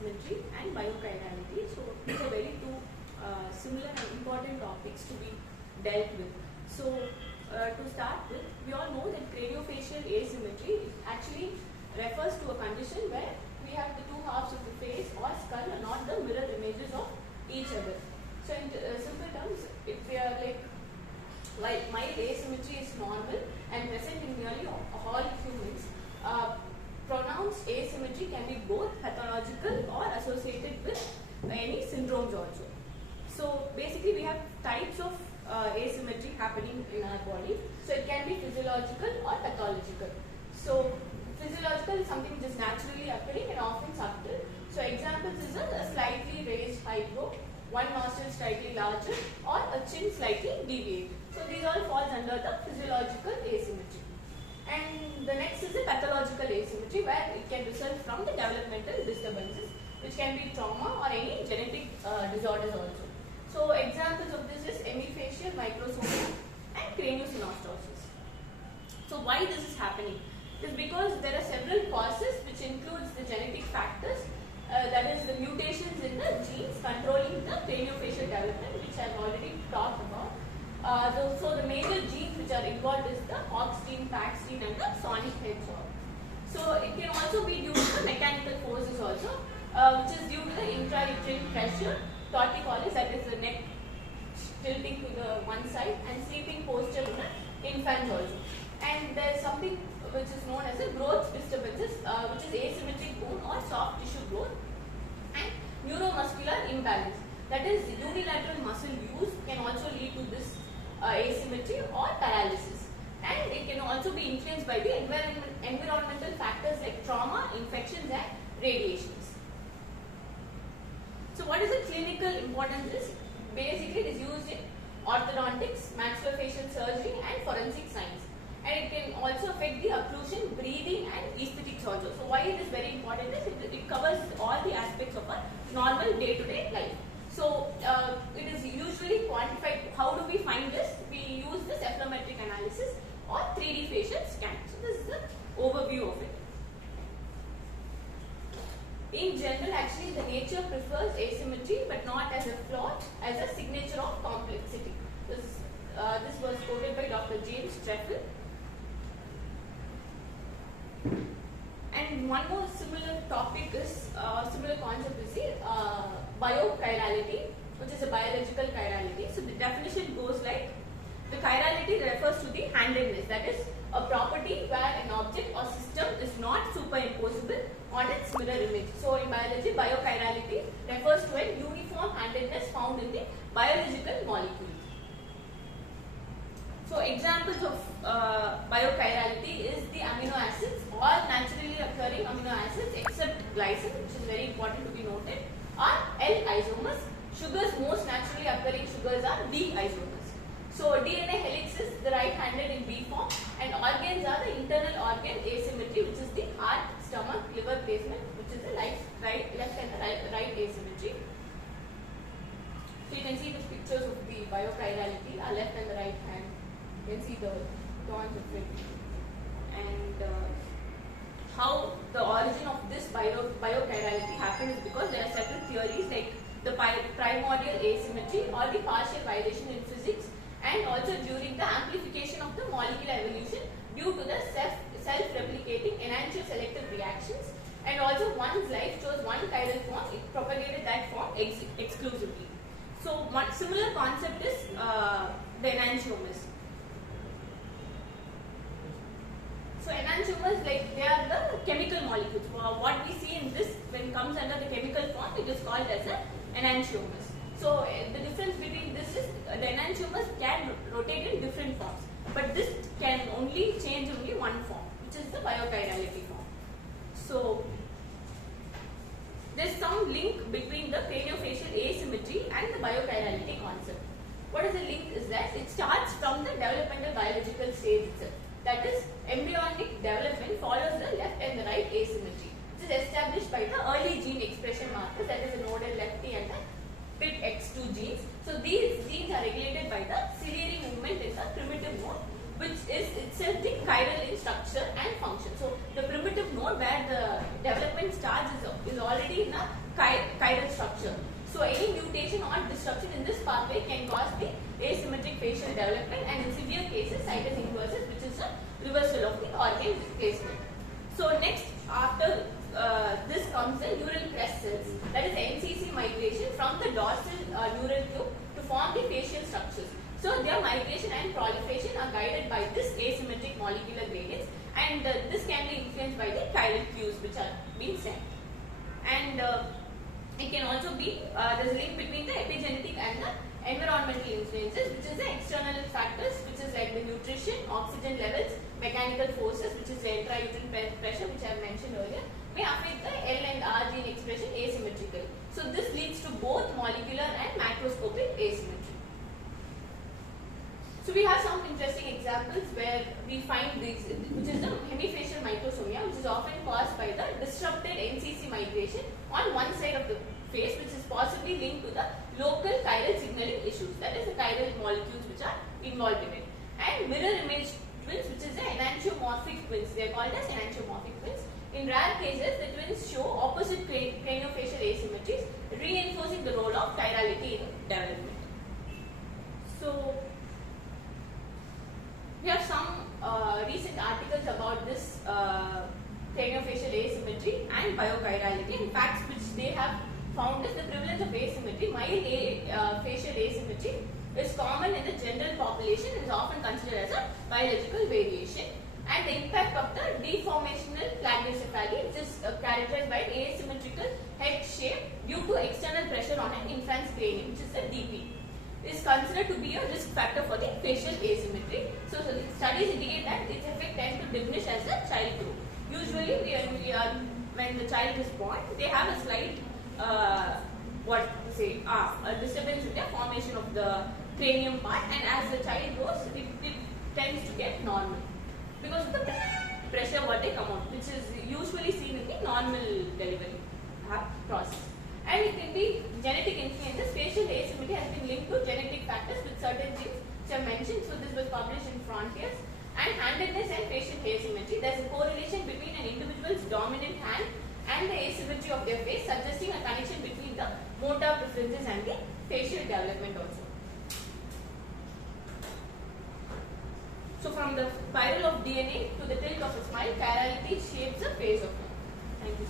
asymmetry and biocharlity. So these are very two similar and important topics to be dealt with. So to start with, we all know that craniofacial asymmetry actually refers to a condition where we have the two halves of the face or skull are not the mirror images of each other. So in simple terms, if we are like, while mild asymmetry is normal and present in nearly all humans, pronounced asymmetry can be both pathological or associated with any syndromes also. So basically we have types of asymmetry happening in our body. So it can be physiological or pathological. So physiological is something which is naturally occurring and often subtle. So examples is a slightly raised eyebrow, one nostril slightly larger, or a chin slightly deviated. So these all falls under the physiological asymmetry. And the next is the pathological asymmetry, where it can result from the developmental disturbances, which can be trauma or any genetic disorders also. So examples of this is hemifacial microsomia and craniosynostosis. So why this is happening? It is because there are several causes, which includes the genetic factors, that is the mutations in the genes controlling the craniofacial development, which I have already talked about. So the major genes which are involved is the Hox gene, Pax gene and the sonic hedgehog. So it can also be due to the mechanical forces also, which is due to the intrauterine pressure, torticollis, that is the neck tilting to the one side, and sleeping posture in the infants also. And there is something which is known as a growth disturbances, which is asymmetric bone or soft tissue growth, and neuromuscular imbalance. That is, unilateral muscle use can also lead to this asymmetry or paralysis. And it can also be influenced by the environmental factors like trauma, infections and radiations. So what is the clinical importance is? Basically it is used in orthodontics, maxillofacial surgery and forensic science. And it can also affect the occlusion, breathing and aesthetics also. So why it is very important is it covers all the aspects of our normal day-to-day life. So it is usually quantified. How do we find this? We use the cephalometric analysis or 3D facial scan. So this is the overview of it. In general, actually the nature prefers asymmetry but not as a flaw, as a signature of complexity. This was quoted by Dr. James Treffel. And one more similar topic is, similar concept is the biocharlity, which is a biological chirality. So the definition goes like, the chirality refers to the handedness, that is a property where an object or system is not superimposable on its mirror image. So in biology, biocharlity refers to a uniform handedness found in the biological molecules. So examples of biocharlity is the amino acids, all naturally occurring amino acids except glycine, which is very important to be noted, are L-isomers. Sugars, most naturally occurring sugars are D-isomers. So DNA helix is the right-handed in B form, and organs are the internal organ asymmetry, which is the heart, stomach, liver placement, which is the left and right asymmetry. So you can see the pictures of the biocharlity, our left and the right hand. You can see the tones of it. And how the origin of this biocharlity happened is because there are several theories like the primordial asymmetry or the partial violation in physics, and also during the amplification of the molecular evolution due to the self-replicating enantioselective reactions, and also one's life chose one chiral form, it propagated that form exclusively. So one similar concept is the enantiomers. So enantiomers, like they are the chemical molecules. What we see in this, when it comes under the chemical form, it is called as a enantiomers. So the difference between this is the enantiomers can rotate in different forms, but this can only change only one form, which is the biocharlity form. So there is some link between the craniofacial asymmetry and the biocharlity concept. What is the link is that it starts from the developmental biological stage itself. That is, embryonic development follows the left and the right asymmetry, which is established by the early gene expression markers, that is the nodal lefty and the PIT-X2 genes. So these genes are regulated by the ciliary movement in the primitive node, which is itself the chiral in structure and function. So the primitive node where the development starts is already in a chiral structure. So any mutation or disruption in this pathway can cause the asymmetric facial development, and in severe cases situs inversus, which is a reversal of the organ replacement. So next, after this comes the neural crest cells, that is NCC migration from the dorsal neural tube to form the facial structures. So their migration and proliferation are guided by this asymmetric molecular gradients, and this can be influenced by the chiral cues which are being sent. And it can also be there's a link between the epigenetic and the environmental influences, which is the external factors, which is like the nutrition, oxygen levels, mechanical forces, which is the intrauterine pressure, which I have mentioned earlier, may affect the L and R gene expression asymmetrically. So this leads to both molecular and macroscopic asymmetry. So we have some interesting examples where we find this, which is the hemifacial microsomia, which is often caused by the disrupted NCC migration on one side of the face, which is possibly linked to the local chiral signaling issues, that is the chiral molecules which are involved in it. And mirror image twins, which is the enantiomorphic twins, they are called as enantiomorphic twins. In rare cases, the twins show opposite craniofacial asymmetries, reinforcing the role of chirality in development. So we have some recent articles about this craniofacial asymmetry and biochirality, and facts which they have found is the prevalence of asymmetry. Mild facial asymmetry is common in the general population and is often considered as a biological variation. And the impact of the deformational plagiocephaly, which is characterized by an asymmetrical head shape due to external pressure on an infant's cranium, which is the DP, is considered to be a risk factor for the facial asymmetry. So the studies indicate that its effect tends to diminish as the child grows. Usually, when the child is born, they have a slight a disturbance in the formation of the cranium part, and as the child grows, it tends to get normal because of the pressure what they come out, which is usually seen in the normal delivery process. And it can be genetic influences. Facial asymmetry has been linked to genetic factors with certain genes which I mentioned. So this was published in Frontiers. And handedness and facial asymmetry. There is a correlation between an individual's dominant hand and the asymmetry of their face, suggesting a connection between the motor preferences and the facial development also. So from the spiral of DNA to the tilt of a smile, chirality shapes the face of man. Thank you.